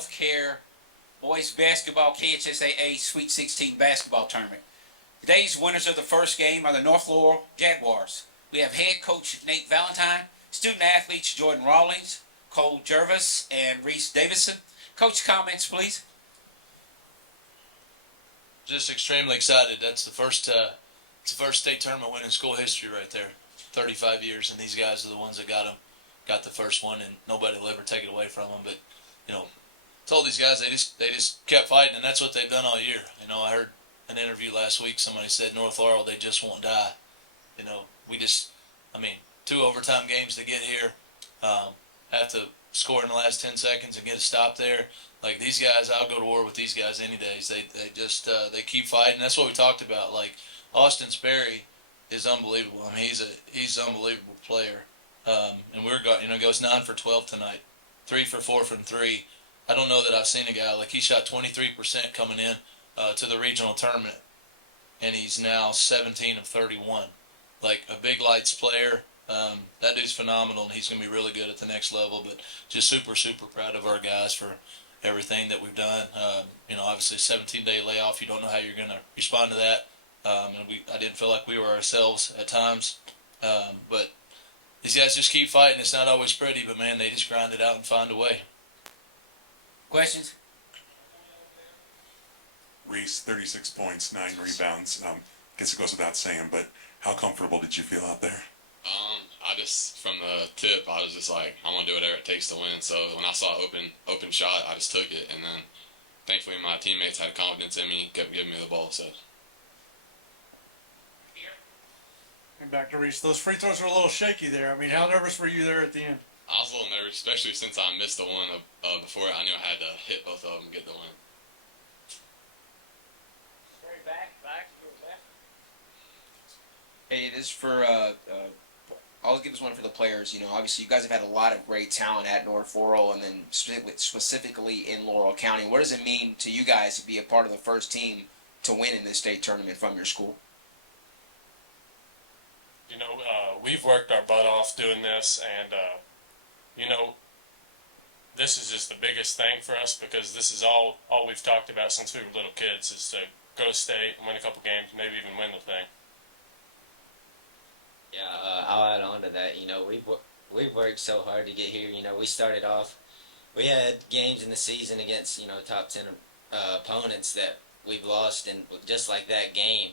Healthcare Boys Basketball KHSAA Sweet 16 Basketball Tournament. Today's winners of the first game are the North Laurel Jaguars. We have head coach Nate Valentine, student athletes Jordan Rawlings, Cole Jervis, and Reese Davison. Coach, comments, please. Just extremely excited. That's the first state tournament win in school history right there. 35 years, and these guys are the ones that got the first one, and nobody will ever take it away from them. But told these guys they just kept fighting, and that's what they've done all year. I heard an interview last week. Somebody said North Laurel, they just won't die. Two overtime games to get here, have to score in the last 10 seconds and get a stop there. Like these guys, I'll go to war with these guys any days. They keep fighting. That's what we talked about. Like Austin Sperry is unbelievable. He's an unbelievable player. And goes 9 for 12 tonight, 3 for 4 from 3. I don't know that I've seen a guy like he shot 23% coming in to the regional tournament, and he's now 17 of 31. Like a big lights player. That dude's phenomenal, and he's going to be really good at the next level. But just super, super proud of our guys for everything that we've done. Obviously, 17-day layoff. You don't know how you're going to respond to that. I didn't feel like we were ourselves at times. But these guys just keep fighting. It's not always pretty, but, man, they just grind it out and find a way. Questions? Reese, 36 points, 9 rebounds. I guess it goes without saying, but how comfortable did you feel out there? From the tip, I was just like, I'm going to do whatever it takes to win. So when I saw open shot, I just took it. And then thankfully my teammates had confidence in me, kept giving me the ball. So. And back to Reese, those free throws were a little shaky there. How nervous were you there at the end? I was a little nervous, especially since I missed the one before. I knew I had to hit both of them and get the win. Hey, it is for, I'll give this one for the players. Obviously you guys have had a lot of great talent at North Laurel and then specifically in Laurel County. What does it mean to you guys to be a part of the first team to win in this state tournament from your school? We've worked our butt off doing this, and, this is just the biggest thing for us because this is all we've talked about since we were little kids is to go to state, win a couple games, maybe even win the thing. Yeah, I'll add on to that. We've worked so hard to get here. We started off, we had games in the season against, top 10 opponents that we've lost, and just like that game,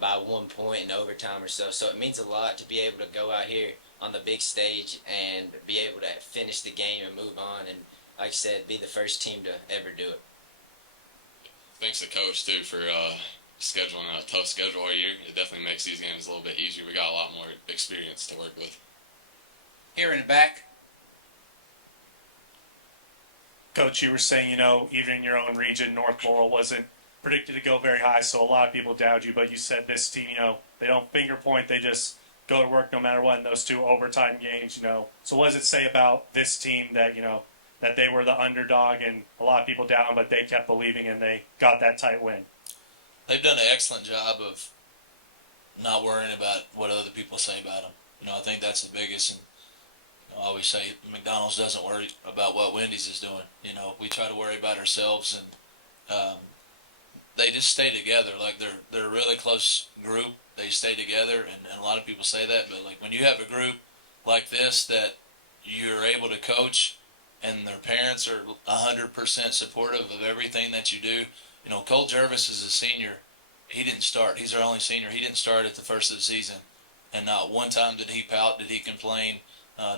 by 1 point in overtime or so. So it means a lot to be able to go out here on the big stage and be able to finish the game and move on, and like I said, be the first team to ever do it. Thanks to Coach, too, for scheduling a tough schedule all year. It definitely makes these games a little bit easier. We got a lot more experience to work with. Here in the back. Coach, you were saying, even in your own region, North Laurel wasn't predicted to go very high, so a lot of people doubt you, but you said this team, they don't finger point, they just go to work no matter what in those 2 overtime games, So what does it say about this team that, that they were the underdog and a lot of people doubt them, but they kept believing and they got that tight win? They've done an excellent job of not worrying about what other people say about them. I think that's the biggest. And I always say McDonald's doesn't worry about what Wendy's is doing. We try to worry about ourselves, and they just stay together. Like they're a really close group. They stay together, and a lot of people say that. But like when you have a group like this that you're able to coach, and their parents are 100% supportive of everything that you do. Cole Jervis is a senior. He didn't start. He's our only senior. He didn't start at the first of the season. And not one time did he pout, did he complain,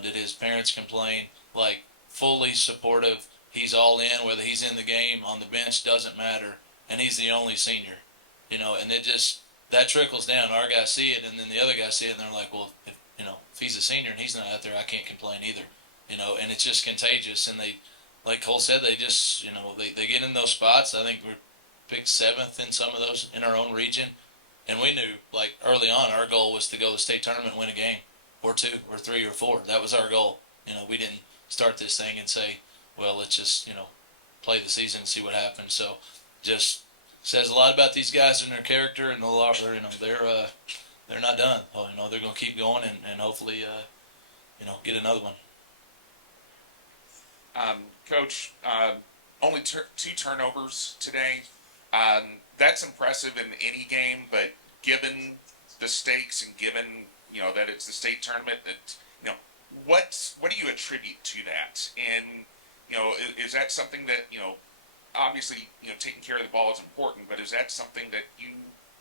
did his parents complain. Like, fully supportive. He's all in, whether he's in the game, on the bench, doesn't matter. And he's the only senior. And it just, that trickles down. Our guys see it, and then the other guys see it, and they're like, well, if he's a senior and he's not out there, I can't complain either. And it's just contagious. And they, like Cole said, they just, they get in those spots. I think we're picked 7th in some of those in our own region, and we knew like early on our goal was to go to the state tournament and win a game or 2 or 3 or 4. That was our goal. We didn't start this thing and say, well, let's just play the season and see what happens. So just says a lot about these guys and their character, and they're not done. They're going to keep going and hopefully get another one. Coach, only two turnovers today. That's impressive in any game, but given the stakes and given that it's the state tournament, that what do you attribute to that? And is that something that obviously taking care of the ball is important, but is that something that you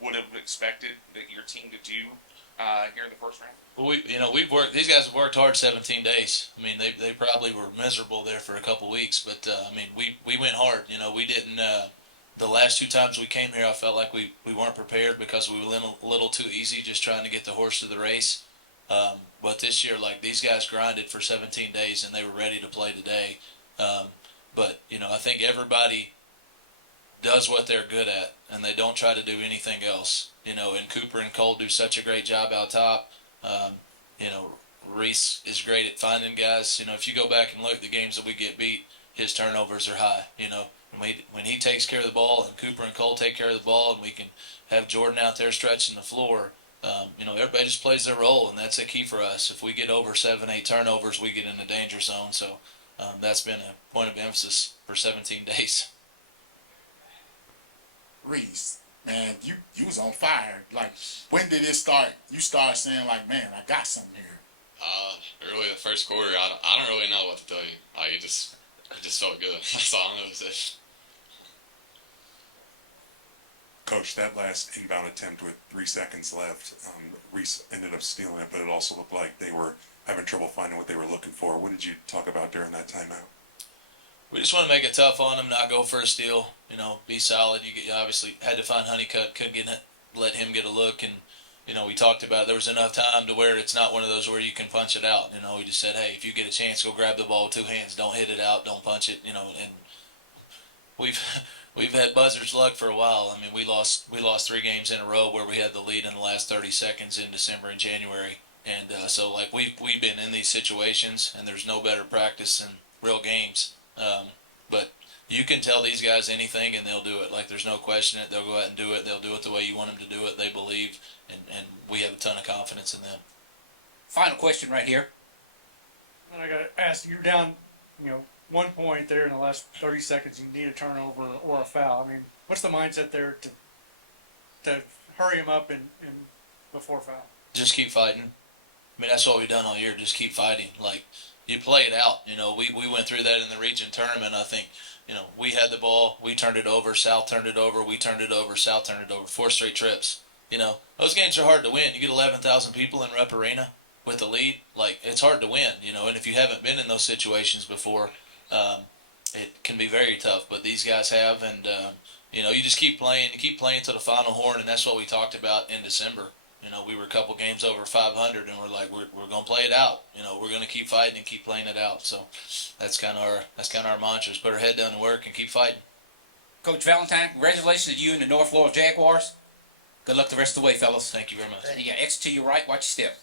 would have expected that your team to do here in the first round? Well, we've worked. These guys have worked hard 17 days. I mean, they probably were miserable there for a couple weeks, but I mean, we went hard. We didn't. The last two times we came here, I felt like we weren't prepared because we were a little too easy, just trying to get the horse to the race. But this year, like, these guys grinded for 17 days and they were ready to play today. But I think everybody does what they're good at, and they don't try to do anything else. And Cooper and Cole do such a great job out top. Reese is great at finding guys. If you go back and look at the games that we get beat, his turnovers are high. When he takes care of the ball and Cooper and Cole take care of the ball, and we can have Jordan out there stretching the floor, everybody just plays their role, and that's a key for us. If we get over 7-8 turnovers, we get in the danger zone. So that's been a point of emphasis for 17 days. Reese, man, you was on fire. Like, when did it start? You started saying, like, man, I got something here. Really the first quarter, I don't really know what to tell you. Like, it just felt good. That's all I know is it. Coach, that last inbound attempt with 3 seconds left, Reese ended up stealing it, but it also looked like they were having trouble finding what they were looking for. What did you talk about during that timeout? We just want to make it tough on them, not go for a steal. Be solid. You obviously had to find Honeycutt, couldn't let him get a look, and we talked about there was enough time to where it's not one of those where you can punch it out. We just said, hey, if you get a chance, go grab the ball with 2 hands. Don't hit it out. Don't punch it. And we've had buzzer's luck for a while. I mean, we lost 3 games in a row where we had the lead in the last 30 seconds in December and January, and so like we've been in these situations, and there's no better practice than real games. But you can tell these guys anything and they'll do it. Like, there's no question it. They'll go out and do it. They'll do it the way you want them to do it. They believe, and we have a ton of confidence in them. Final question right here. And I got to ask, you're down, 1 point there in the last 30 seconds. You need a turnover or a foul. I mean, what's the mindset there to hurry them up and before foul? Just keep fighting. I mean, that's what we've done all year. Just keep fighting. Like, you play it out. We went through that in the region tournament. I think, we had the ball, we turned it over, South turned it over, we turned it over, South turned it over. 4 straight trips. Those games are hard to win. You get 11,000 people in Rep Arena with the lead. Like, it's hard to win. And if you haven't been in those situations before, it can be very tough. But these guys have, and you just keep playing. You keep playing to the final horn, and that's what we talked about in December. We were a couple games over 500, and we're like, we're going to play it out. We're going to keep fighting and keep playing it out. So that's kind of our mantra: is put our head down and work and keep fighting. Coach Valentine, congratulations to you and the North Laurel Jaguars. Good luck the rest of the way, fellas. Thank you very much. You got X to your right. Watch your step.